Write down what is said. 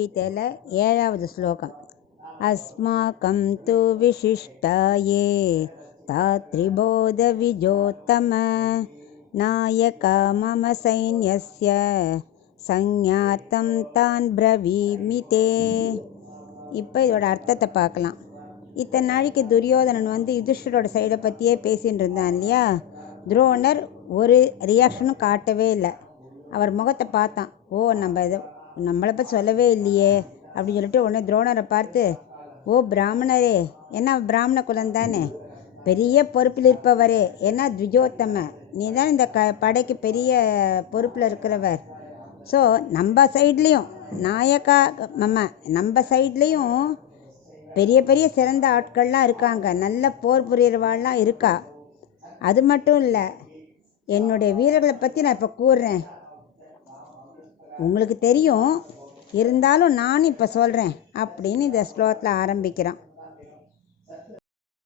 गीतेल 7வது श्लोकम् अस्माकं तु विशिष्टाये तात्रिबोधविजोत्तम नायका मम सैन्यस्य संज्ञार्थं तान् ब्रवीमि ते। இப்போ இதோட அர்த்தத்தை பார்க்கலாம். இத்தனை நாளைக்கு துரியோதனன் யுதிஷ்டரோட சைடை பற்றியே பேசின்னு இருந்தான் இல்லையா. துரோணர் ஒரு ரியாக்ஷனும் காட்டவே இல்லை. அவர் முகத்தை பார்த்தான். ஓ, நம்மளை பற்றி சொல்லவே இல்லையே அப்படின்னு சொல்லிட்டு உடனே துரோணரை பார்த்து, ஓ பிராமணரே, ஏன்னா பிராமண குலம் தானே, பெரிய பொறுப்பில் இருப்பவரே, ஏன்னா த்விஜோத்தம, நீ தான் இந்த படைக்கு பெரிய பொறுப்பில் இருக்கிறவர். ஸோ நம்ம சைட்லேயும் நாயக்கா நம்ம சைட்லேயும் பெரிய பெரிய சிறந்த ஆட்கள்லாம் இருக்காங்க, நல்ல போர் புரியறவாள்லாம் இருக்கா. அது மட்டும் இல்லை, என்னுடைய வீரர்களை பற்றி நான் இப்போ கூறுறேன், உங்களுக்கு தெரியும், இருந்தாலும் நான் இப்போ சொல்கிறேன் அப்படின்னு இந்த ஸ்லோகத்தில் ஆரம்பிக்கிறான்.